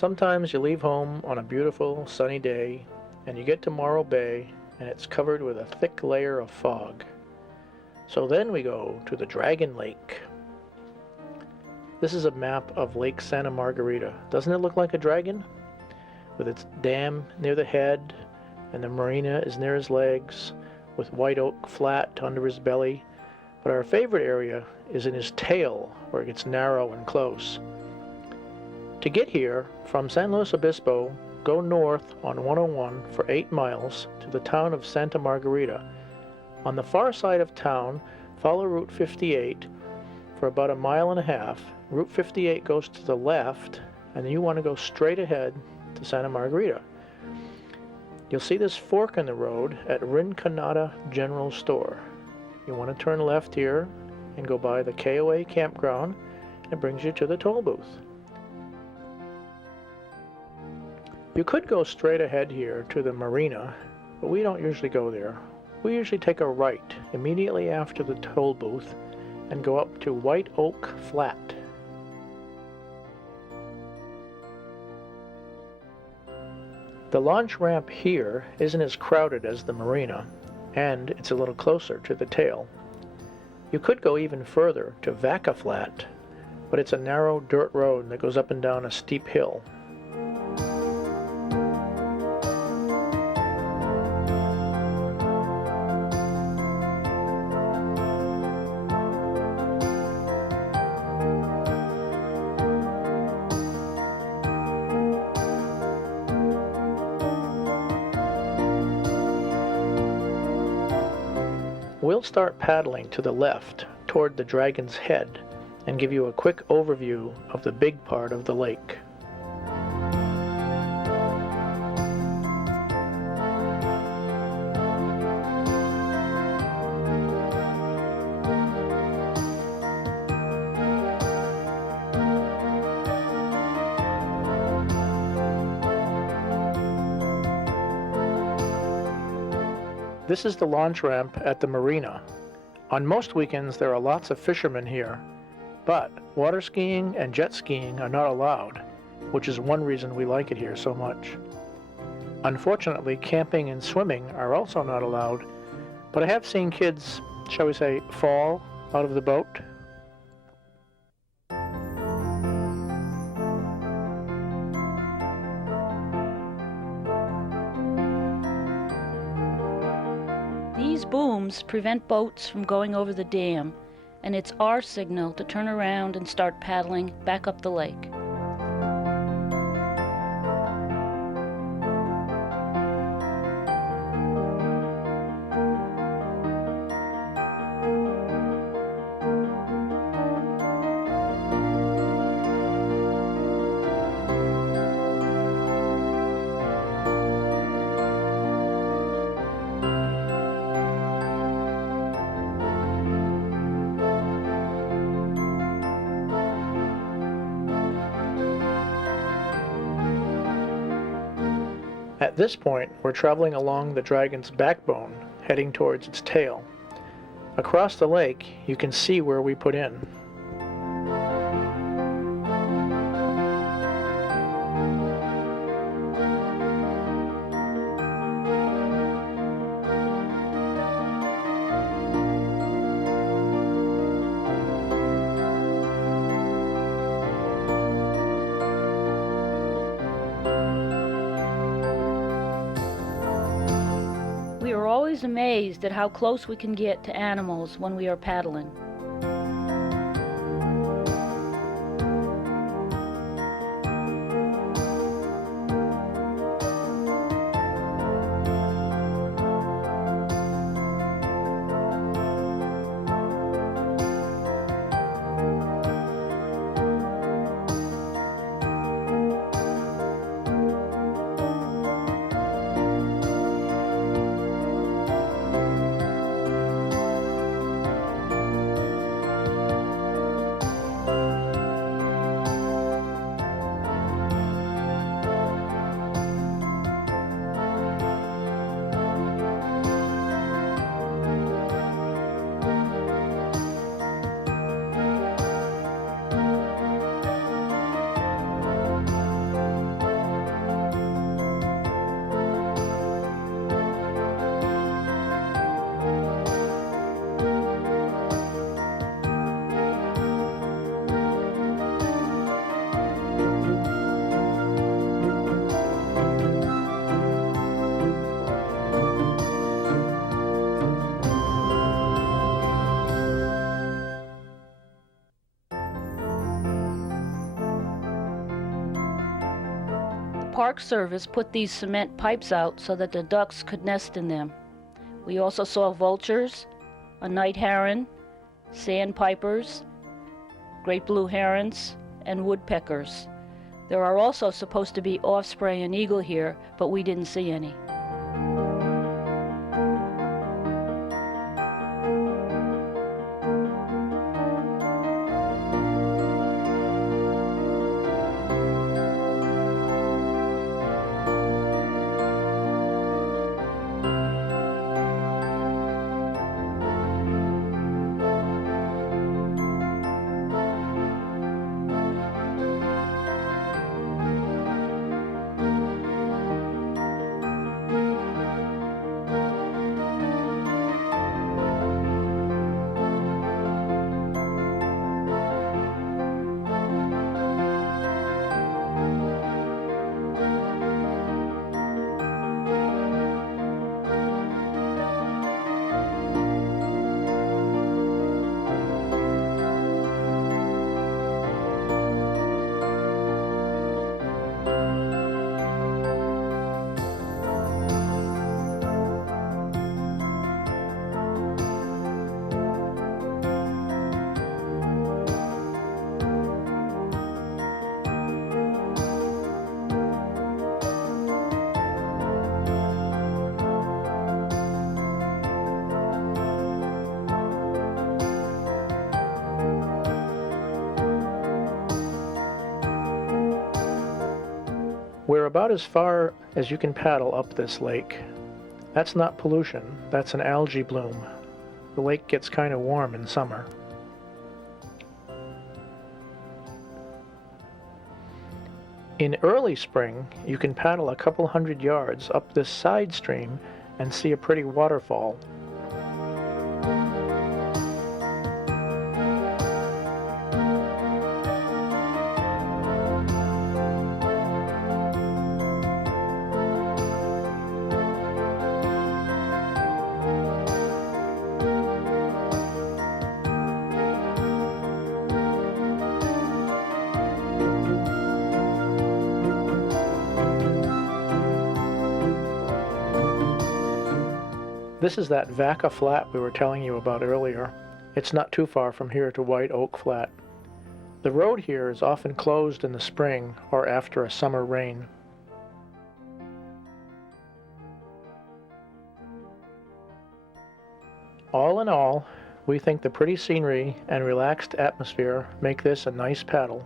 Sometimes you leave home on a beautiful sunny day and you get to Morro Bay and it's covered with a thick layer of fog. So then we go to the Dragon Lake. This is a map of Lake Santa Margarita. Doesn't it look like a dragon? With its dam near the head and the marina is near his legs with white oak flat under his belly. But our favorite area is in his tail where it gets narrow and close. To get here from San Luis Obispo, go north on 101 for 8 miles to the town of Santa Margarita. On the far side of town, follow Route 58 for about 1.5 miles. Route 58 goes to the left, and you want to go straight ahead to Santa Margarita. You'll see this fork in the road at Rinconada General Store. You want to turn left here and go by the KOA campground, and it brings you to the toll booth. You could go straight ahead here to the marina, but we don't usually go there. We usually take a right immediately after the toll booth and go up to White Oak Flat. The launch ramp here isn't as crowded as the marina, and it's a little closer to the tail. You could go even further to Vaca Flat, but it's a narrow dirt road that goes up and down a steep hill. We'll start paddling to the left toward the Dragon's Head and give you a quick overview of the big part of the lake. This is the launch ramp at the marina. On most weekends there are lots of fishermen here, but water skiing and jet skiing are not allowed, which is one reason we like it here so much. Unfortunately, camping and swimming are also not allowed, but I have seen kids, shall we say, fall out of the boat. These booms prevent boats from going over the dam, and it's our signal to turn around and start paddling back up the lake. At this point, we're traveling along the dragon's backbone, heading towards its tail. Across the lake, you can see where we put in. We are always amazed at how close we can get to animals when we are paddling. Park Service put these cement pipes out so that the ducks could nest in them. We also saw vultures, a night heron, sandpipers, great blue herons, and woodpeckers. There are also supposed to be osprey and eagle here, but we didn't see any. We're about as far as you can paddle up this lake. That's not pollution, that's an algae bloom. The lake gets kind of warm in summer. In early spring, you can paddle a couple hundred yards up this side stream and see a pretty waterfall. This is that Vaca Flat we were telling you about earlier. It's not too far from here to White Oak Flat. The road here is often closed in the spring or after a summer rain. All in all, we think the pretty scenery and relaxed atmosphere make this a nice paddle.